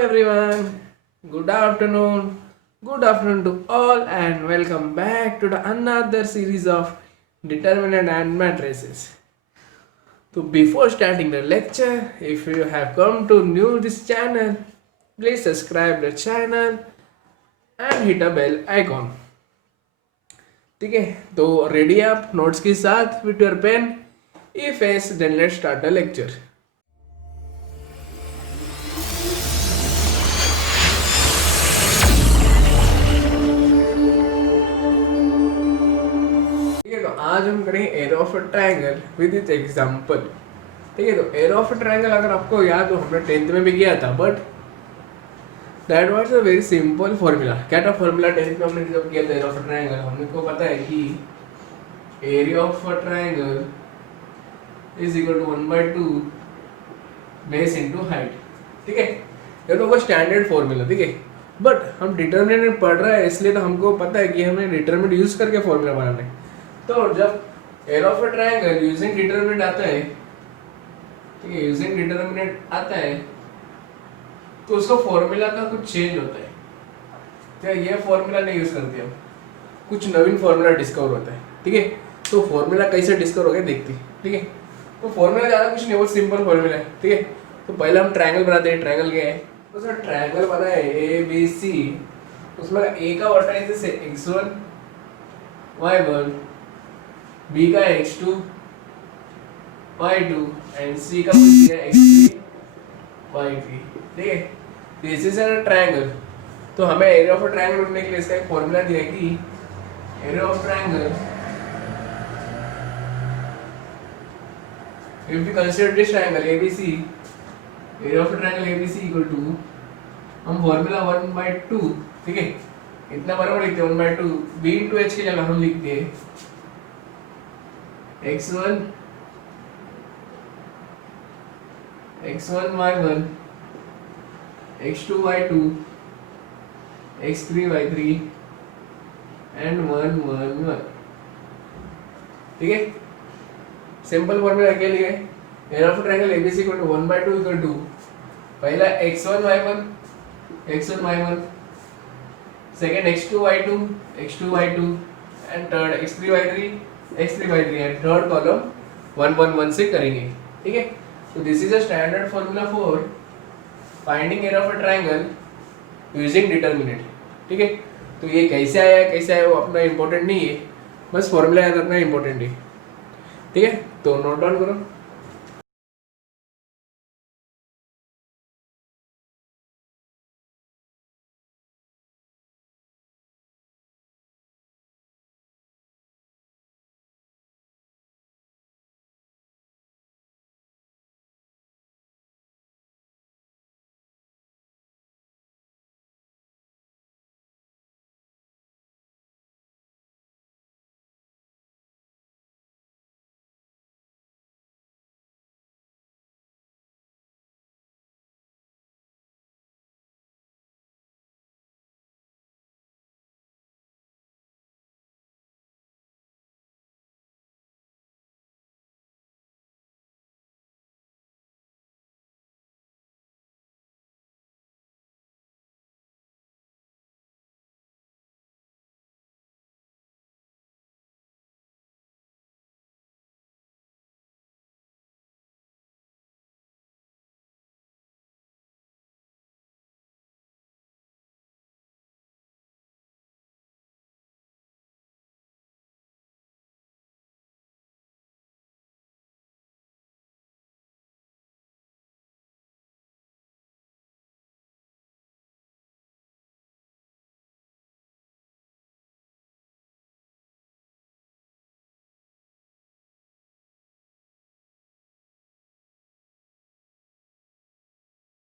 everyone. Good afternoon. Good afternoon to all, and welcome back to the another series of determinant and matrices. So before starting the lecture, if you have come to new this channel, please subscribe the channel and hit a bell icon. ठीक है, तो ready आप notes के साथ with your pen? If yes, then let's start the lecture. ठीक है, तो आज हम करेंगे arrow of a triangle with it example. ठीक है, तो एरो ऑफ अ ट्रायंगल अगर आपको याद हो हमने 10th में भी किया था, but that was a very simple formula. क्या था फॉर्मूला 10th में हमने जब किया था एरो ऑफ अ ट्रायंगल? हमने को पता है कि area of a triangle is equal to 1/2 base into height. ठीक है, ये तो वो स्टैंडर्ड फॉर्मूला. ठीक है, बट हम डिटरमिनेंट पढ़ रहे हैं इसलिए तो हमको पता है कि हमें डिटरमिनेंट यूज करके फॉर्मूला बनाना है. तो जब arrow of a triangle using determinant आता है, ठीक है, यूजिंग डिटरमिनेंट आता है तो उसका फॉर्मूला का कुछ चेंज होता है. क्या ये फॉर्मूला नहीं यूज करते हम, कुछ नवीन फॉर्मूला डिस्कवर होता है. ठीक है, तो फॉर्मूला कैसे डिस्कवर हो गया देखते हैं. ठीक है, तो फॉर्मूला ज़्यादा कुछ नहीं, बहुत सिंपल फॉर्मूला है. ठीक है, तो पहले हम ट्रायंगल बनाते हैं. ट्रायंगल क्या है? तो सर ट्रायंगल बना है ABC. उसमें ए का वर्टाइसिस है x1 y1, B का x2 y2 एंड C का कुछ है x3 y3. ठीक है, दिस इज अ ट्रायंगल. तो हमें एरिया ऑफ अ ट्रायंगल ढूंढने के लिए इसका एक फॉर्मूला दिया है कि area of triangle if we consider this triangle ABC, area of a triangle ABC equal to, हम फॉर्मूला 1/2. ठीक है, इतना बराबर लिखते हैं 1/2. B into H की जगह हम लिखते हैं x1 y1, x2 y2, x3 y3 and 1 1 1. ठीक है, सिंपल फॉर्मूला क्या लिखा है? Area of triangle ABC equal to 1/2 equal to पहला x1 y1, second x2 y2 and third x3 y3 and third column 1 1 1 से करेंगे. ठीक है, तो this is a standard formula for finding area of a triangle using determinant. ठीक है, तो ये कैसे आया वो अपना इंपॉर्टेंट नहीं है, बस फॉर्मूला याद रखना इंपॉर्टेंट है. ठीक है, तो नोट डाउन करो.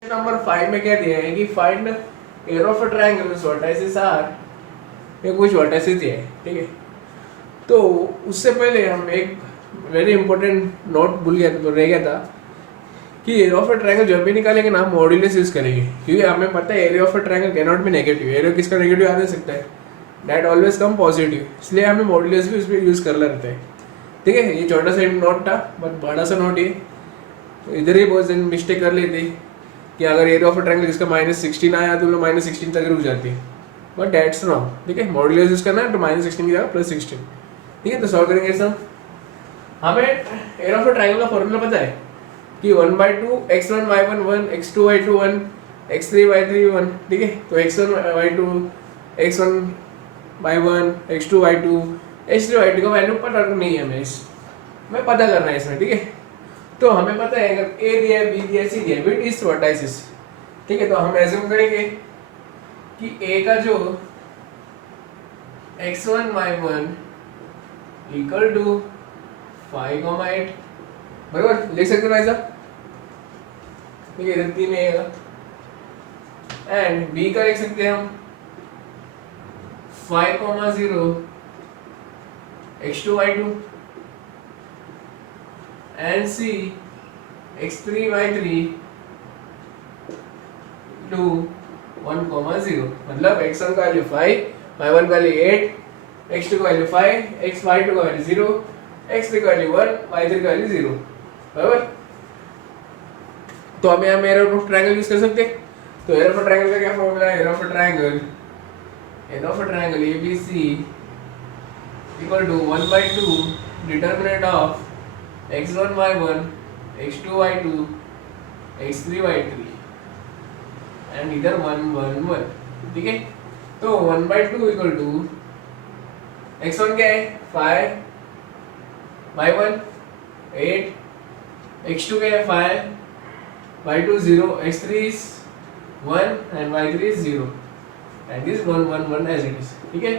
नंबर 5 में क्या दिया है कि find area of a triangle with vertices are. ये कुछ वर्टाइसेस दिया है. ठीक है, तो उससे पहले हम एक वेरी इंपॉर्टेंट नोट भूल गया तो रह गया था कि एरिया ऑफ अ ट्रायंगल जब भी निकालेंगे ना हम मॉड्यूलस यूज करेंगे, क्योंकि हमें पता है area of a triangle can not be negative. Area किसका नेगेटिव आ नहीं सकता है, दैट ऑलवेज कम पॉजिटिव, इसलिए हमें मॉड्यूलस भी उसमें यूज कर लेते हैं. ठीक है, ये छोटा सा नोट था बट बड़ा सा नोट ये, तो इधर ही बहुत मिस्टेक कर ली थी. कि अगर एरिया ऑफ अ ट्रायंगल जिसका -16 आया तो लोग -16 तक रुक जाती है, बट दैट्स रॉन्ग। ठीक है, मॉड्यूलस यूज करना है तो -16 की जगह +16। ठीक है, तो सॉल्व करेंगे सब। हमें एरिया ऑफ अ ट्रायंगल का फॉर्मूला पता है कि 1/2 x1y1 1 x2y2 1 x3y3 1। ठीक है, तो x1y2 x1y1 x2y2 x3y2 का वैल्यू पता नहीं है, हमें पता करना है इसमें। ठीक है, तो हमें पता है अगर ए दिया है, बी दिया है, सी दिया है, विथ ईस्ट वर्टाइसिस। ठीक है, तो हम एज्यूम करेंगे कि ए का जो x1 y1 इक्वल टू 5,8, बराबर लिख सकते हो भाई साहब। ठीक है, इधर 3 आएगा। एंड बी का लिख सकते हैं हम 5,0 x2y2 and C x3y3 to 1,0, मतलब x1 का वैल्यू 5, y1 का वैल्यू 8, x2 का वैल्यू 5, y2 का वैल्यू 0, x3 का वैल्यू 1, y3 का वैल्यू 0, बराबर। तो हम यहाँ एरिया ऑफ ट्रायंगल यूज कर सकते हैं। तो एरिया ऑफ ट्रायंगल का क्या फॉर्मूला है? Area of triangle ABC equal to 1/2 determinant of x1 y1 x2 y2 x3 y3 and इधर 1 1 1। ठीक है, तो 1/2 इक्वल टू x1 क्या है 5, y1 8, x2 क्या है 5, y2 0, x3 is 1 and y3 is 0 and this 1 1 1 as it is। ठीक है,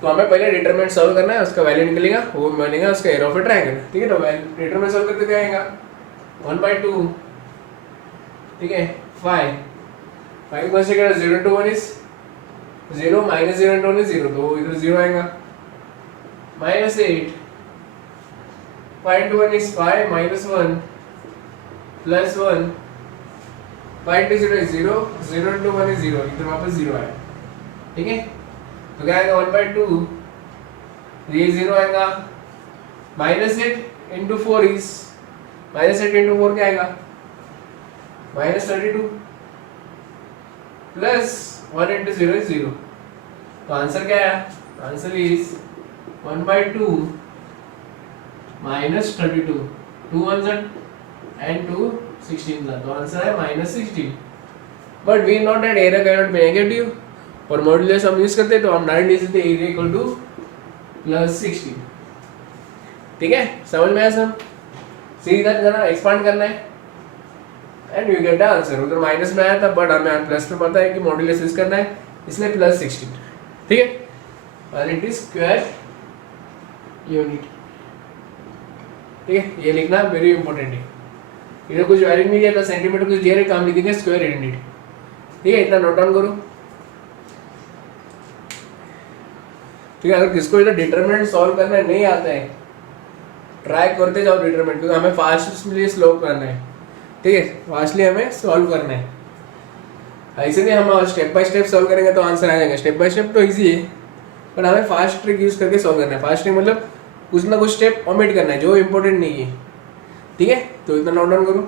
तो हमें पहले डिटरमिनेंट सॉल्व करना है, उसका वैल्यू निकलेगा, वो बनेगा उसका एरिया ऑफ अ ट्रायंगल। ठीक है, तो डिटरमिनेंट सॉल्व करते क्या आएगा 1/2। ठीक है, 5 को से 0 to 1 is 0, -0 into 1 is 0, तो इधर 0 आएगा। -8 5 into 1 is 5, -1 plus 1, 5 into 0 is 0, 0 into 1 is 0, इधर वापस 0 आएगा। ठीक है, तो क्या आएगा 1/2, ये 0 आएगा। -8 into 4 is -8 into 4 क्या आएगा -32 प्लस 1 into 0 is 0, तो आंसर क्या है? आंसर इज 1/2 -32, 2 1 and 2 16 था, तो आंसर है -16। But we not that area can not be negative, और मॉड्यूलस हम यूज करते हैं तो हम डायरेक्ट लिख सकते हैं एरिया इक्वल टू +16। ठीक है, समझ में आया सब? सीधा करना, एक्सपांड करना है and you get the answer. उधर माइनस में आया था बट हमें प्लस में पता है कि मॉड्यूलस यूज करना है, इसलिए +16। ठीक है, और इट इज स्क्वायर यूनिट। ठीक है, ये लिखना वेरी इंपॉर्टेंट है। इधर कुछ वैल्यू नहीं दिया था, सेंटीमीटर कुछ दिया है, काम लिखेंगे स्क्वायर यूनिट। ठीक है, इतना नोट डाउन करो। ठीक है, अगर किसको इधर डिटरमिनेंट सॉल्व करना नहीं आता है, ट्राई करते जाओ डिटरमिनेंट, क्योंकि हमें फास्टली स्लो करना है। ठीक है, फास्टली हमें सॉल्व करना है, ऐसे नहीं हम स्टेप बाय स्टेप सॉल्व करेंगे तो आंसर आ जाएगा। स्टेप बाय स्टेप तो इजी है, पर हमें फास्ट ट्रिक यूज करके सॉल्व करना है। फास्ट ट्रिक मतलब कुछ ना कुछ स्टेप ओमिट करना है जो इंपॉर्टेंट नहीं है। ठीक है, तो इतना नोट डाउन करो।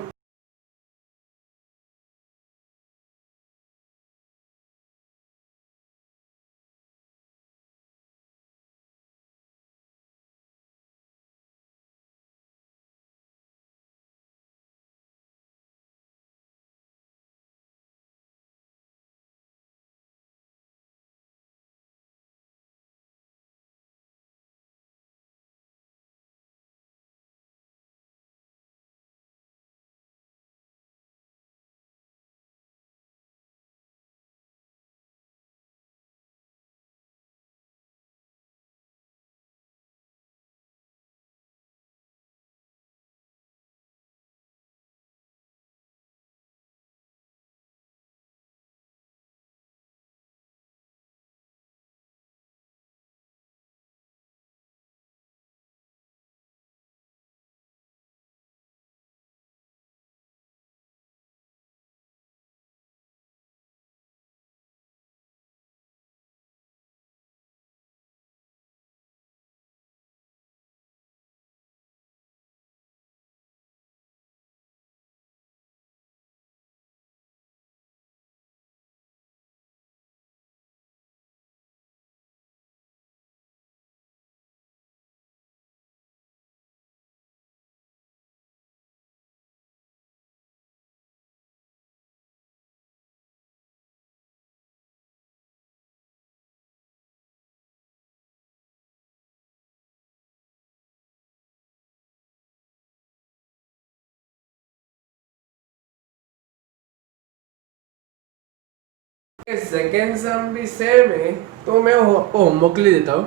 सेकेंड सम भी सेम है, तो मैं आपको होमवर्क ले देता हूँ,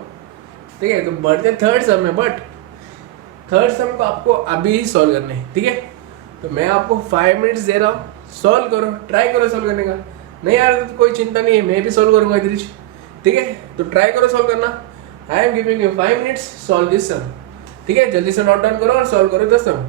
ठीक है। तो बढ़ते थर्ड सम में, बट थर्ड सम को आपको अभी ही सॉल्व करना है, ठीक है। तो मैं आपको 5 मिनट्स दे रहा हूँ, सॉल्व करो, ट्राई करो सॉल्व करने का। नहीं आ रहा तो कोई चिंता नहीं है, मैं भी सॉल्व करूंगा इधर, ठीक है। तो ट्राई करो सॉल्व करना। I am giving you 5 minutes, solve this sum, ठीक है। जल्दी से नोट डाउन करो और सॉल्व करो द सम।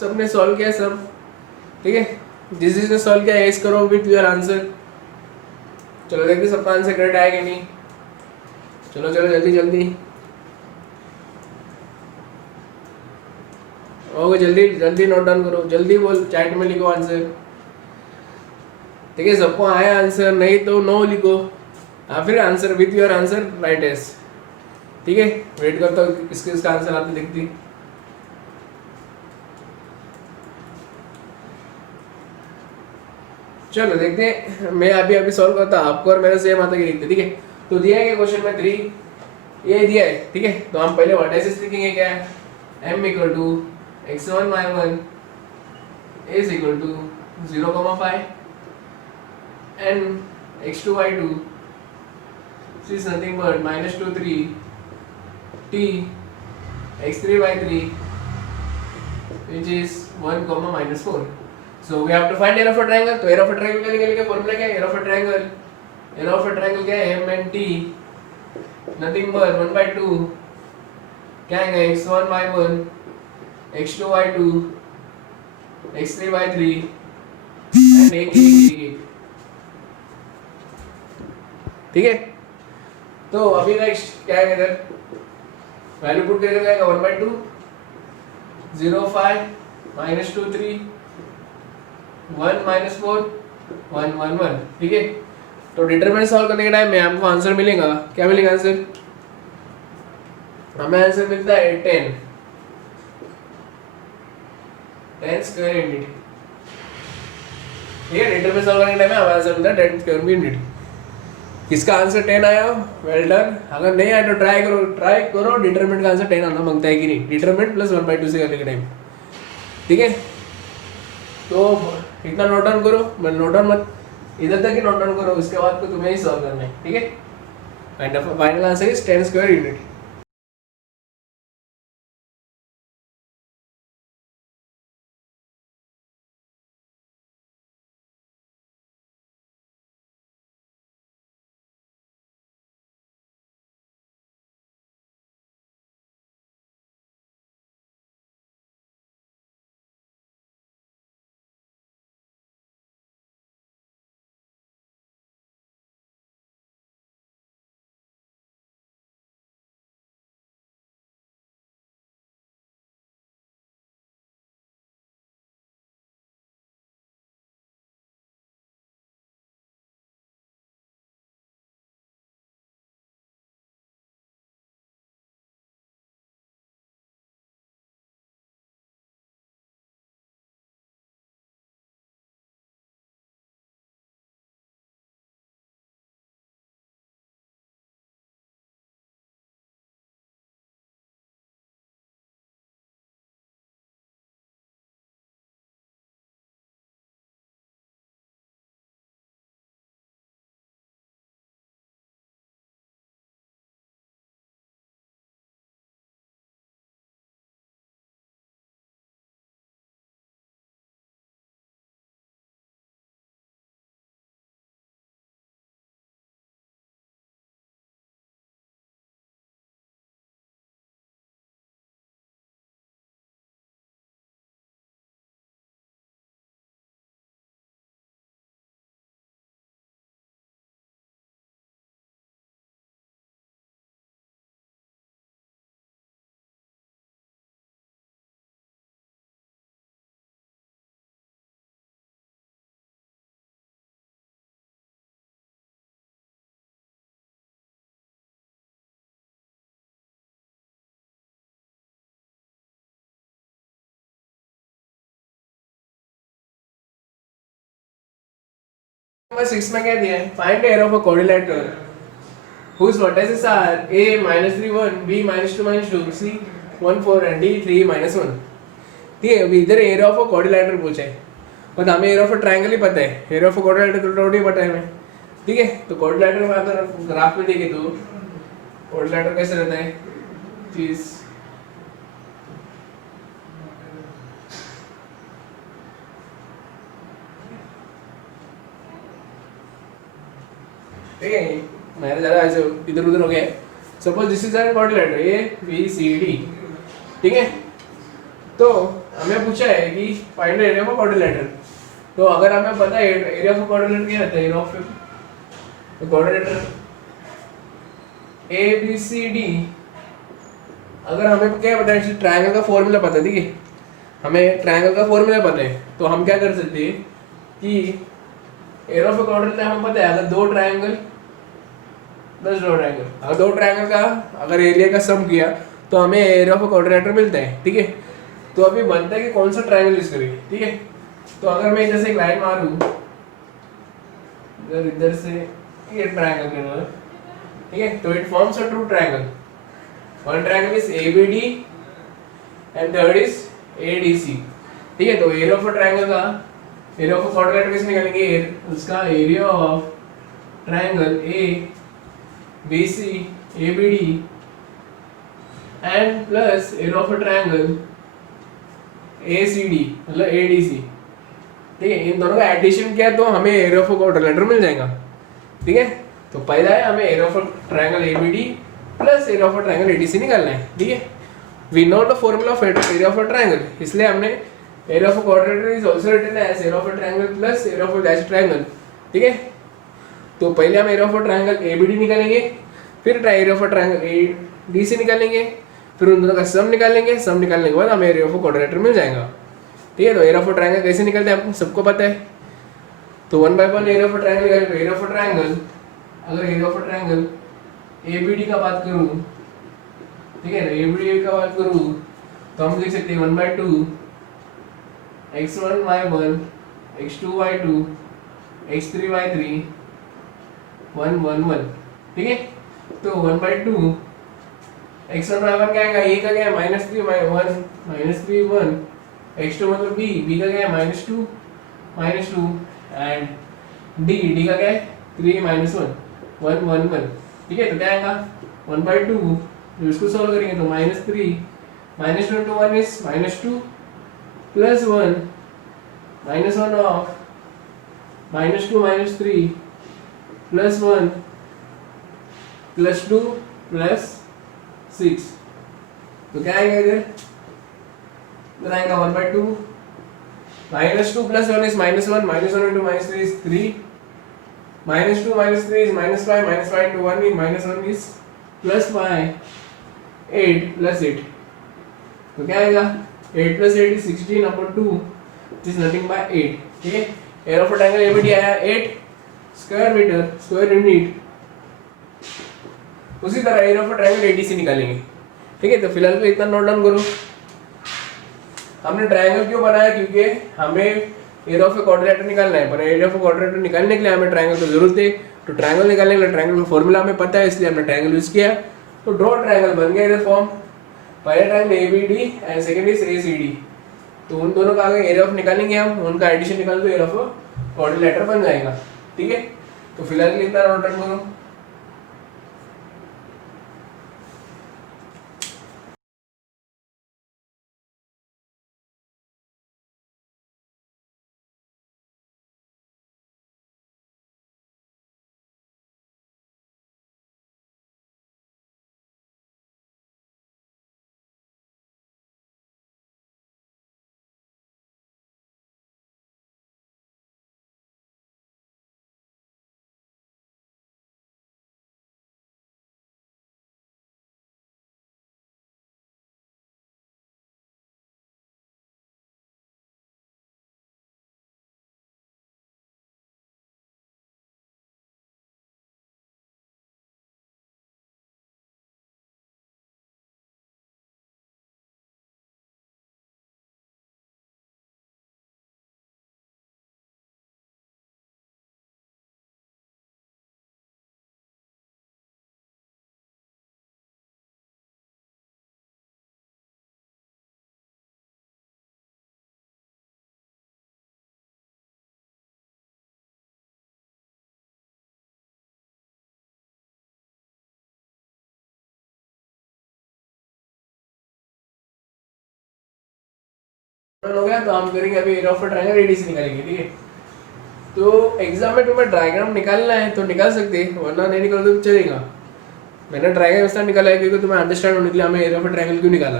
सबने सॉल्व किया सब, ठीक है। जिसने सॉल्व किया एस करो विथ योर आंसर। चलो देखते सबका आंसर करेक्ट आया कि नहीं। चलो चलो जल्दी जल्दी। ओके, जल्दी जल्दी नोट डाउन करो, जल्दी बोल, चैट में लिखो आंसर। ठीक है, सबको आया आंसर, नहीं तो नो लिखो, या फिर answer with your answer right S. ठीक है, वेट करता हूँ इसका आंसर आते दिखती। चलो देखते हैं, मैं अभी अभी सॉल्व करता हूँ, आपको और मेरे सेम आता कि लिखते। ठीक है, तो दिया है क्वेश्चन में 3, ये दिया है। ठीक है, तो हम पहले वर्टाइसिस लिखेंगे। क्या है? m equal to x1 y1 is equal to 0,5 and x2 y2 is nothing but -2 3 t x3 y3 which is 1, -4. So we have to find area of a triangle. तो area of a triangle का निकलने का formula क्या है? area of a triangle, area of a triangle क्या है? m and t nothing but 1/2 क्या है? x1 y1 x2 y2 x3 y3 and एक। ठीक है, तो अभी नेक्स्ट क्या है? इधर वैल्यू पुट करके जाएगा 1/2 0 5 -2 3 1 -4 1 1 1। ठीक है, तो डिटरमिनेंट सॉल्व करने के टाइम में आपको आंसर मिलेगा। क्या मिलेगा आंसर? हमें आंसर मिलता है 10 स्क्वायर यूनिट। ठीक है, डिटरमिनेंट सॉल्व करने के टाइम में हमें आंसर मिलता है 10 स्क्वायर यूनिट। किसका आंसर 10 आया? Well done. अगर नहीं आया तो ट्राई करो डिटरमिनेंट का आंसर 10 आना मांगता है कि नहीं, डिटरमिनेंट प्लस 1/2 से करने के टाइम। ठीक है, तो इतना नोट डाउन करो, मैं नोट डाउन मत, इधर तक ही नोट डाउन करो, उसके बाद तो तुम्हें ही सॉल्व करना है। ठीक है, and final answer is 10 square unit. Number 6 में क्या दिया है? Find area of a quadrilateral whose vertices are a -3 1 b -2 -2 c 1 4 and d 3 -1। ठीक है, अभी इधर एरिया ऑफ अ क्वाड्रिलेटरल पूछा है, पर हमें एरिया ऑफ अ ट्रायंगल ही पता है, एरिया ऑफ अ क्वाड्रिलेटरल तो नहीं पता है हमें। ठीक है, तो क्वाड्रिलेटरल में अगर ग्राफ में देखें तो क्वाड्रिलेटरल कैसे रहता है चीज? ठीक है, मेरे ज़्यादा ऐसे इधर उधर हो गया। Suppose this is an quadrilateral A B C D. ठीक है, तो हमें पूछा है कि find the area of quadrilateral. तो अगर हमें पता है एरिया ऑफ क्वाड्रिलेटरल क्या होता है, area of quadrilateral A B C D, अगर हमें क्या पता है, ट्रायंगल का फॉर्मूला पता है। ठीक है, हमें ट्रायंगल का फॉर्मूला पता है, तो हम क्या कर सकते हैं कि एरिया ऑफ क्वाड्रिलेटरल हमें पता है, अगर दो ट्रायंगल अगर दो ट्रायंगल का अगर एरिया का सम किया तो हमें एरिया ऑफ क्वाड्रिलेटरल मिलता है, ठीक है। तो अभी बनता है कि कौन सा ट्रायंगल यूज करें, ठीक है। तो अगर मैं जैसे एक लाइन मारूं, इधर से ये ट्रायंगल करूंगा, ठीक है, तो it forms a true triangle. One triangle is ABD and third is ADC, ठीक है। तो एरिया ऑफ ट्रायंगल का एरिया ऑफ क्वाड्रिलेटरल कैसे निकालेंगे, उसका area of triangle ABC ABD and plus area of triangle ACD मतलब ADC, ठीक है। इन दोनों का एडिशन किया तो हमें एरिया ऑफ क्वाड्रिलेटरल मिल जाएगा, ठीक है। तो पहला है हमें area of triangle ABD plus area of triangle ADC निकालना है, ठीक है। We know the formula of area of triangle, इसलिए हमने area of quadrilateral is also written as area of triangle plus area of dash triangle, ठीक है। तो पहले हम एरिया ऑफ ट्रायंगल ABD निकालेंगे, फिर एरिया ऑफ ट्रायंगल ADC निकालेंगे, फिर उन दोनों का सम निकालेंगे, सम निकालने के बाद हमें एरिया ऑफ क्वाड्रिलेटरल मिल जाएगा, ठीक है। तो एरिया ऑफ ट्रायंगल कैसे निकलते हैं आपको सबको पता है। तो 1/1 एरिया ऑफ ट्रायंगल निकालेंगे। तो एरिया ऑफ ट्रायंगल, अगर एरिया ऑफ ट्रायंगल ABD का बात करूं, ठीक है ना, ABD का बात करूं तो हम लिख सकते हैं 1/2 x1y1 x2y2 x3y3 1 1 1, ठीक है। तो 1/2 x1y1 क्या आएगा, a का क्या है -3 -3 1, x2 मतलब b का क्या है -2 एंड d का क्या है 3 -1 1 1 1, ठीक है। तो क्या आएगा 1/2, इसको सॉल्व करेंगे तो -3 -1 to 1 is -2 plus 1 -1 of -2 -3 plus 1 plus 2 plus 6, तो क्या आएगा इधर आएगा 1/2 -2 plus 1 is -1 -1 into -3 is 3 -2 -3 is -5 -5 into 1 is -1 is +5 8 plus 8, तो क्या आएगा 8 plus 8 is 16 upon 2 which is nothing but 8, ठीक है। एरिया ऑफ ट्रायंगल ABD आया 8 स्क्वायर मीटर स्क्वायर यूनिट। उसी तरह एरिया ऑफ ट्रायंगल ADC निकालेंगे, ठीक है। तो फिलहाल तो इतना नोट डाउन करो। हमने ट्रायंगल क्यों बनाया, क्योंकि हमें एरिया ऑफ क्वाड्रिलेटरल निकालना है, पर एरिया ऑफ क्वाड्रिलेटरल निकालने के लिए हमें ट्रायंगल की जरूरत है। तो ट्रायंगल निकालने के लिए ट्रायंगल का फॉर्मूला हमें पता है, इसलिए हमने ट्रायंगल यूज किया। तो ड्रॉ ट्रायंगल बन गया इधर फॉर्म, पहला triangle ABD and second is ACD। तो उन दोनों का अगर एरिया ऑफ निकालेंगे हम, उनका एडिशन निकाल तो एरिया ऑफ क्वाड्रिलेटरल बन जाएगा, ठीक है। तो फिलहाल इतना नोट डाउन करो। हो गया, तो हम करेंगे अभी एरिया ऑफ ट्रायंगल ADC निकालेंगे, ठीक है। तो एग्जाम में तुम्हें डायग्राम निकालना है तो निकाल सकते हैं, वरना नहीं निकाल तो चलेगा। मैंने ट्रायंगल इसलिए निकाला है क्योंकि तुम्हें अंडरस्टैंड होने के लिए हमें एरिया ऑफ ट्रायंगल क्यों निकाला,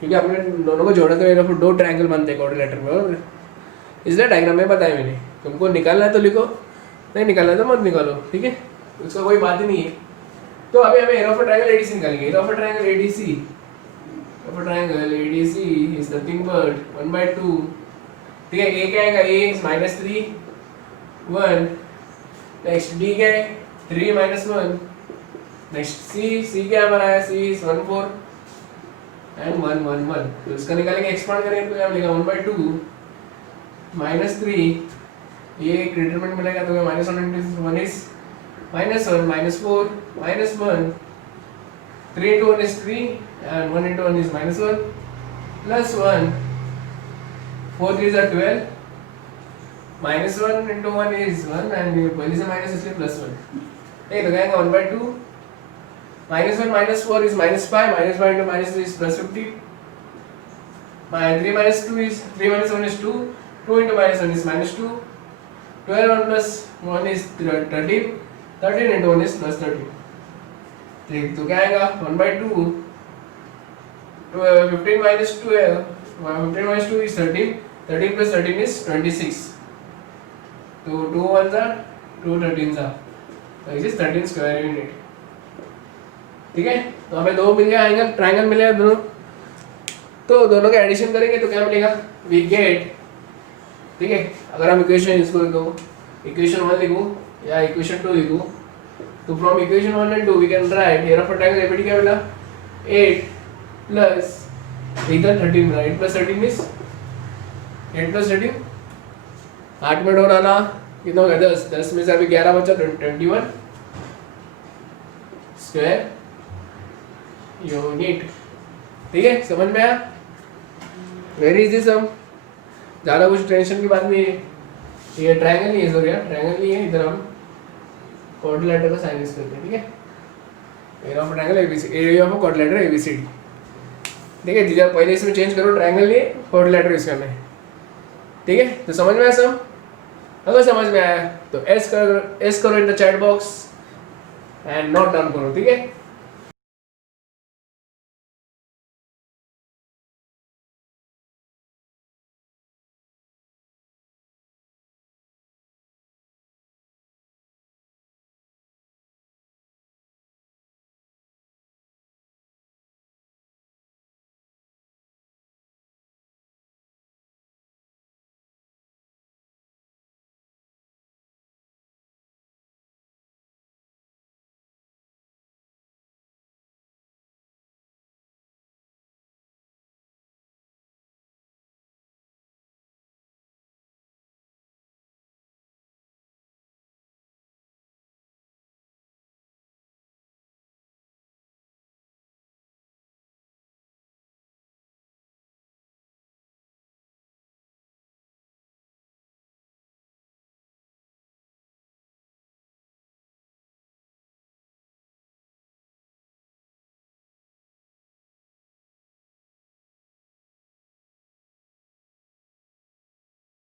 क्योंकि हमने दोनों को जोड़ा तो एरिया ऑफ दो ट्रायंगल बनते हैं क्वाड्रिलेटरल में, और इसलिए डायग्राम में बताया मैंने। तुमको निकालना है तो लिखो, नहीं निकालना है तो मत निकालो, ठीक है, उसका कोई बात ही नहीं है। तो अभी हमें एरिया ऑफ ट्रायंगल ADC निकालेंगे। Area of triangle ADC is is nothing but 1/2. ठीक है, ए क्या आएगा, ए इज -3 1. नेक्स्ट डी क्या है, 3 - 1. नेक्स्ट सी क्या हमारा है, सी इज 1 4 एंड 1 1 1. तो इसका निकालेंगे, एक्सपांड करेंगे तो क्या मिलेगा, 1/2 -3. ये डिटरमिनेंट मिलेगा तो -1 is -1 is -1 -4 -1. 3 into 1 is 3 and 1 into 1 is -1 plus 1. 4 3s are 12. -1 into 1 is 1 and पहले से माइनस इसलिए +1. ठीक है, तो क्या आएगा 1/2. -1 -4 is -5. -5 into -3 is +50. 3 - 2 is 3 - 1 is 2. 2 into -1 is -2. 12 1 plus 1 is 13. 13 into 1 is +13. ठीक, तो क्या आएगा 1/2. 15 minus 12. 15 minus 2 is 13. 13 plus 13 is 26. तो 2 1s are 2 13s are. So this is 13 square unit. ठीक है, तो हमें दो मिल गया एंगल, ट्रायंगल मिल गया दोनों. तो दोनों का एडिशन करेंगे तो क्या मिलेगा, वी गेट. ठीक है, अगर हम इक्वेशन इसको लिखो, इक्वेशन 1 लिखूं या इक्वेशन 2 लिखूं, तो from equation 1 and 2 we can write here of a triangle ABD क्या मिला, 8 plus इधर 13 मिला. 8 plus 13 is 8 plus 13 8 में डोर आना कितना हो गया, 10. 10 में से अभी 11 बचा, 21 स्क्वायर यूनिट. ठीक है, समझ में आया. वेरी इजी सम, ज़्यादा कुछ टेंशन की बात नहीं है. ये ट्रायंगल नहीं है, सॉरी यार ट्रायंगल नहीं है. इधर हम क्वाड्रिलेटरल का साइन यूज करते हैं. ठीक है, area of triangle ABC, area of quadrilateral ABCD. ठीक है, जीजा पहले इसमें चेंज करो, ट्रायंगल नहीं क्वाड्रिलेटर यूज करना है. ठीक है, तो समझ में आया सब. अगर समझ में आया तो एस करो in the chat box and note down करो. ठीक है,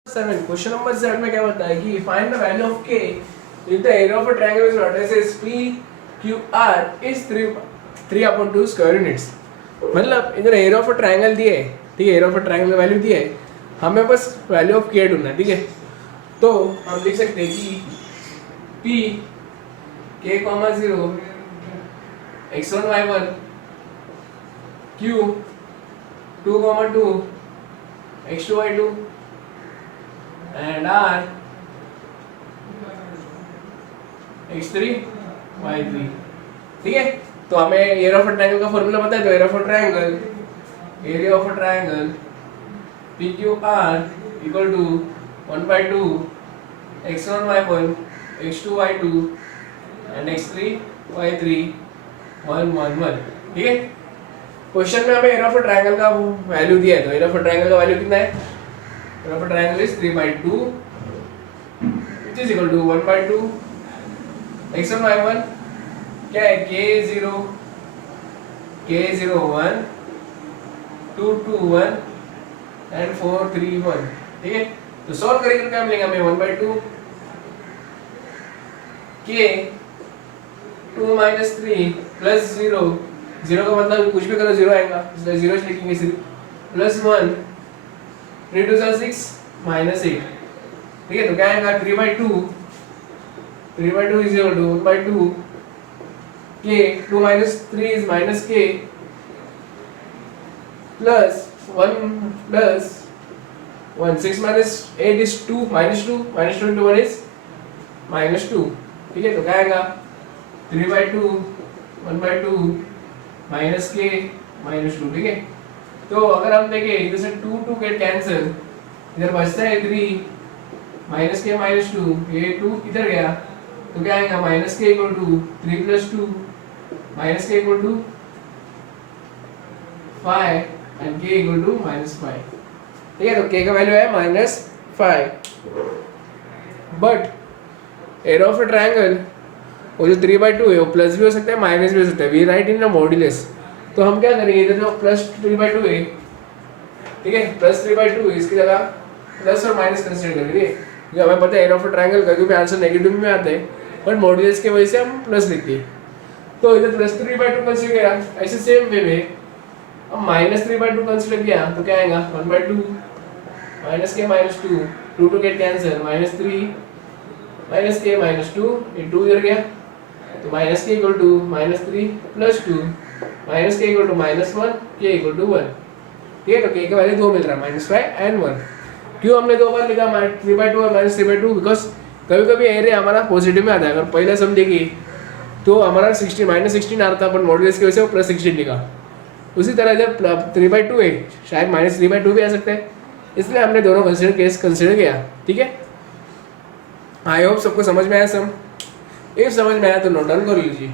क्वेश्चन नंबर 7 में क्या बताया कि find the value of k if the area of a triangle whose vertices PQR is 3/2 square units. मतलब इधर एरिया ऑफ अ ट्रायंगल दिए है. ठीक है, area of a triangle value दिए है, हमें बस वैल्यू ऑफ k ढूंढना है. ठीक है, तो हम लिख सकते हैं कि p k, 0 x1 y1 q 2, 2 x2 y2 and r x3 y3. ठीक है, तो हमें एरिया ऑफ अ ट्रायंगल का फॉर्मूला पता है. तो area of a triangle PQR equal to 1/2 x1 y1 x2 y2 and x3 y3 1 1 1. ठीक है, क्वेश्चन में हमें एरिया ऑफ अ ट्रायंगल का वैल्यू दिया है. तो एरिया ऑफ अ ट्रायंगल का वैल्यू कितना है, area of a triangle is 3/2 which is equal to 1/2 x1 y1 क्या है, k0 1 2 2 1 and 4 3 1. ठीक है, तो सॉल्व करेंगे तो क्या मिलेगा हमें, 1/2 k 2 - 3 प्लस 0. 0 का मतलब कुछ भी करो 0 आएगा, इसलिए 0 लिखेंगे सिर्फ, प्लस 1 3 2 6 -8. ठीक है, तो क्या आएगा 3/2 is equal to 1/2 k 2 - 3 is -k plus 1 plus 1, 6 minus 8 is 2, minus 2 into 1 is minus 2, ठीक है। तो क्या आएगा 3/2 1/2 माइनस के माइनस 2, ठीक है। तो अगर हम देखें इधर से 2 गेट कैंसिल, इधर बचता है 3 माइनस के माइनस 2, ये 2 इधर गया तो क्या आएगा माइनस के इक्वल टू 3 + 2 माइनस के इक्वल टू 5 एंड के इक्वल टू -5, ठीक है। तो k का वैल्यू है -5। But area of a triangle वो जो 3/2 है वो प्लस भी हो सकता है माइनस भी हो सकता है, we write in a modulus. तो हम क्या करेंगे, इधर जो +3/2 है, ठीक है, +3/2 इसकी जगह प्लस और माइनस कंसीडर करेंगे, क्योंकि हमें पता है एरिया ऑफ अ ट्रायंगल कभी भी आंसर नेगेटिव में आते हैं, बट मॉड्यूलस की वजह से हम प्लस लिखते हैं। तो इधर +3/2 कंसीडर किया, ऐसे सेम वे में अब -3/2 कंसीडर किया तो क्या आएगा 1/2 माइनस के माइनस 2, 2 गेट कैंसिल, -3 माइनस के माइनस 2, ये 2 इधर गया तो माइनस के इक्वल टू -3 + 2 माइनस के इक्वल टू -1 के इक्वल टू 1, ठीक है। तो के का वैल्यू 2 मिल रहा है -5 एंड 1। क्यों हमने 2 बार लिखा 3/2 और -3/2, बिकॉज कभी कभी एरिया हमारा पॉजिटिव में आता है। अगर पहले सम देखिए तो हमारा 16 -16 आ रहा था, बट मॉड्यूलस की वजह से वो +16 लिखा। उसी तरह जब 3/2 है शायद -3/2 भी आ सकता है, इसलिए हमने दोनों केस कंसिडर किया, ठीक है। आई होप सबको समझ में आया सम। इफ समझ में आया तो नोट डाउन कर लीजिए।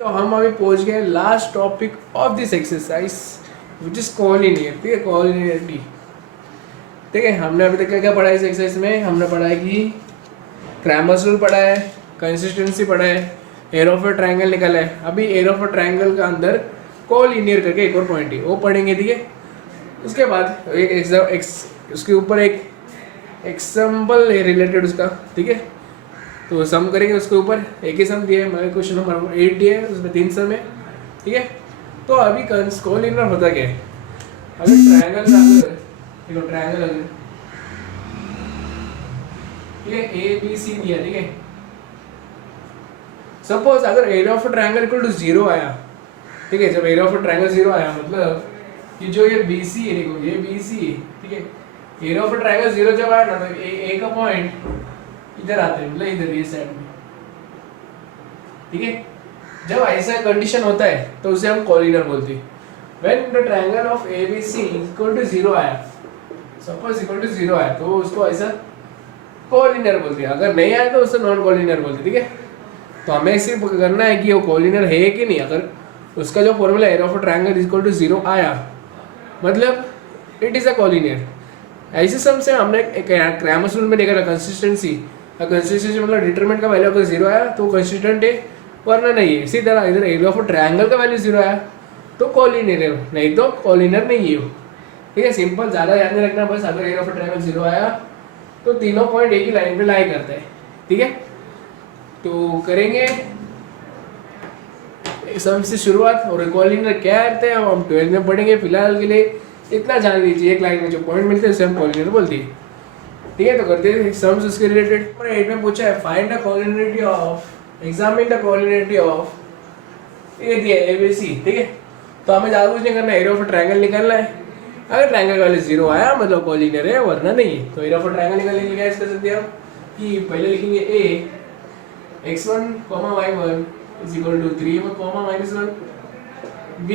तो हम अभी पहुंच गए last topic of this exercise which is collinear, ठीक है, कॉलिनियरिटी। ठीक है, हमने अभी तक क्या क्या पढ़ा है इस एक्सरसाइज में। हमने पढ़ा है कि क्रैमर्स रूल पढ़ा है, कंसिस्टेंसी पढ़ा है, एरिया ऑफ अ ट्रायंगल निकाला है। अभी एरिया ऑफ अ ट्रायंगल का अंदर कॉलिनियर करके एक और पॉइंट है, वो पढ़ेंगे, ठीक है। उसके बाद उसके ऊपर एक एग्जाम्पल है रिलेटेड उसका, ठीक है। तो सम करेंगे उसके ऊपर, एक ही सम दिया है, हमारे क्वेश्चन नंबर 8 दिया है, उसमें 3 सम है, ठीक है। तो अभी कोलिनियर होता क्या है, अगर ट्रायंगल अगर ठीक है ए बी सी दिया, ठीक है। सपोज अगर area of triangle equal to 0 आया, ठीक है, जब एरिया ऑफ ट्रायंगल 0 आया मतलब कि जो ये बी सी है, देखो ये बी सी है, ठीक है, एरिया ऑफ ट्रायंगल 0 जब आया ना तो ए का पॉइंट इधर आता है, मतलब इधर ये साइड में, ठीक है। जब ऐसा कंडीशन होता है तो उसे हम कोलिनियर बोलते हैं। When the triangle of ABC equal to 0 आया, सपोज इक्वल टू 0 आया, तो उसको ऐसा कोलिनियर बोलते हैं। अगर नहीं आया तो उसे नॉन कोलिनियर बोलते हैं, ठीक है। तो हमें सिर्फ करना है कि वो कोलिनियर है कि नहीं। अगर उसका जो formula area of triangle equal to 0 आया मतलब इट इज अ कोलिनियर। ऐसे सम से हमने क्रैमर्स रूल में देखा था कंसिस्टेंसी, कंसिस्टेंसी मतलब डिटरमिनेंट का वैल्यू अगर 0 आया तो कंसिस्टेंट है, वरना नहीं है। इसी तरह इधर एरिया ऑफ ट्रायंगल का वैल्यू 0 आया तो कोलिनियर है, नहीं तो कोलिनियर नहीं है वो, ठीक है। सिंपल, ज़्यादा याद नहीं रखना, बस अगर एरिया ऑफ ट्रायंगल 0 आया तो तीनों पॉइंट एक ही लाइन पे लाई करते हैं, ठीक है। तो करेंगे सम से शुरुआत, और कोलिनियर क्या करते हैं हम 12th में पढ़ेंगे। फिलहाल के लिए इतना जान लीजिए, एक लाइन में जो पॉइंट मिलते हैं उसे हम कोलिनियर बोलते हैं, ठीक है। तो करते हैं सम्स उसके रिलेटेड। 8 में पूछा है find the collinearity of, examine the collinearity of, ये दिया ABC, ठीक है। तो हमें ज़्यादा कुछ नहीं करना है, एरिया ऑफ ट्रायंगल निकालना है। अगर ट्रायंगल वाले 0 आया मतलब कोलिनियर है, वरना नहीं है। तो एरिया ऑफ ट्रायंगल निकालने के लिए क्या कर सकते हैं हम कि पहले लिखेंगे A x1, y1 is equal to 3 -1, B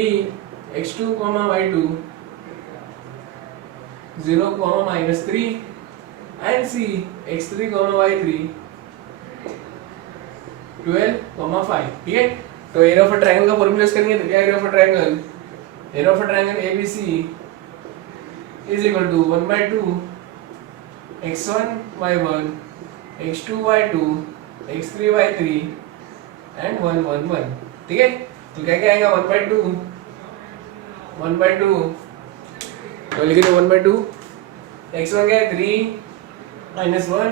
x2, y2 0, -3, and C x3, y3 12, 5, ठीक है। तो एरिया ऑफ ट्रायंगल का फॉर्मूला यूज करेंगे। तो क्या area of triangle, area of triangle ABC is equal to 1/2 x1, y1 x2, y2 x3, y3 and 1, 1, 1, ठीक है। तो क्या क्या आएगा 1/2 तो लिखिए 1/2 x1 क्या है 3 -1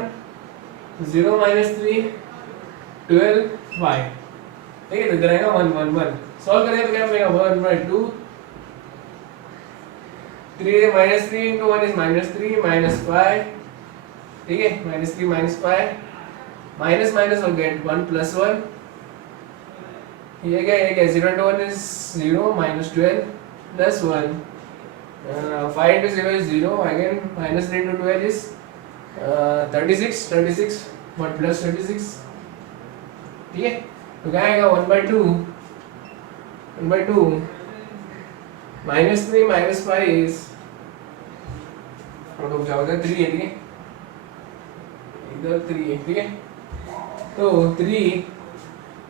0 -3 12 5, ठीक है। तो इधर आएगा 1, 1, 1। सॉल्व करेंगे तो क्या मिलेगा 1/2 3 -3 into 1 is -3 -5, ठीक है। -3 -5 minus will get 1 + 1, ये क्या 0 into 1 is 0 -12 + 1, 5 into 0 is 0, again -3 into 12 is 36 1 + 36, ठीक है। तो क्या आएगा 1/2 -3 -5 is रुक जाओ, इधर 3 है, ठीक है, इधर 3 है, ठीक है। तो 3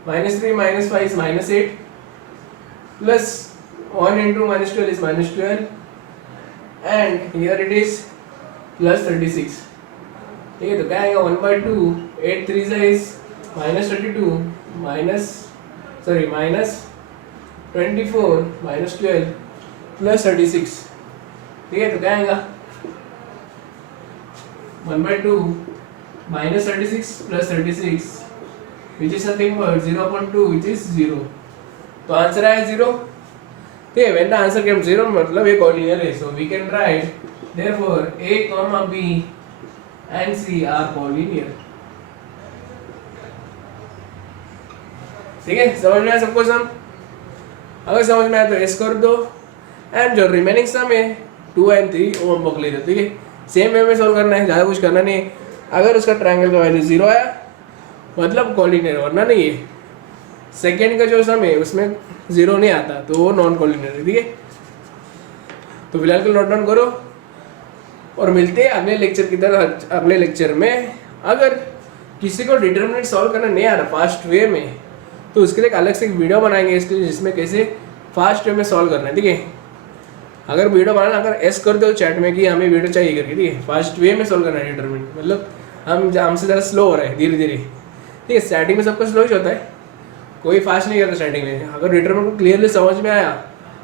-3 -5 is -8 plus 1 into -12 is -12 and here it is plus 36, ठीक है। तो क्या आएगा 1/2 8 3 is -32 -24 -12 plus 36, ठीक है। तो क्या आएगा 1/2 -36 plus 36 which is nothing but 0.2 which is 0। तो आंसर आया 0, ठीक है। when the answer comes 0 मतलब ये कोलिनियर है, so we can write therefore A, B and C are collinear, ठीक है। समझ में आया सबको सम? अगर समझ में आया तो एस कर दो, एंड जो रिमेनिंग सम है 2 and 3 वो हम बुक ले दो, ठीक है। सेम वे में सोल्व करना है, ज़्यादा कुछ करना नहीं है। अगर उसका ट्रायंगल का वैल्यू 0 आया मतलब कोलिनियर, वरना नहीं है। सेकेंड का जो सम है उसमें 0 नहीं आता तो वो नॉन कोलिनियर है, ठीक है। तो फिलहाल को नोट डाउन करो और मिलते हैं अगले लेक्चर की तरह। अगले लेक्चर में अगर किसी को डिटरमिनेंट सॉल्व करना नहीं आ रहा फास्ट वे में तो उसके लिए एक अलग से एक वीडियो बनाएंगे इसके लिए, जिसमें कैसे फास्ट वे में सॉल्व करना है, ठीक है। अगर वीडियो बनाना, अगर एस कर दो चैट में कि हमें वीडियो चाहिए करके, ठीक है। फास्ट वे में सॉल्व करना है डिटरमिनेंट, मतलब हमसे ज़रा स्लो हो रहा है धीरे धीरे, ठीक है। स्टार्टिंग में सबका स्लो ही होता है, कोई फास्ट नहीं करता स्टार्टिंग में। अगर डिटरमिनेंट को क्लियरली समझ में आया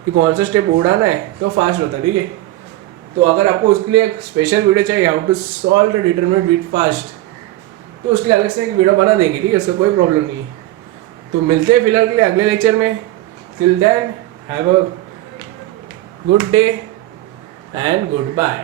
कि कौन सा स्टेप उड़ाना है तो फास्ट होता है, ठीक है। तो अगर आपको उसके लिए एक स्पेशल वीडियो चाहिए how to solve the determinant with fast, तो उसके लिए अलग से एक वीडियो बना देंगे, ठीक है, उसका कोई प्रॉब्लम नहीं है। तो मिलते हैं फिलहाल के लिए अगले लेक्चर में। Till then have a good day and good bye.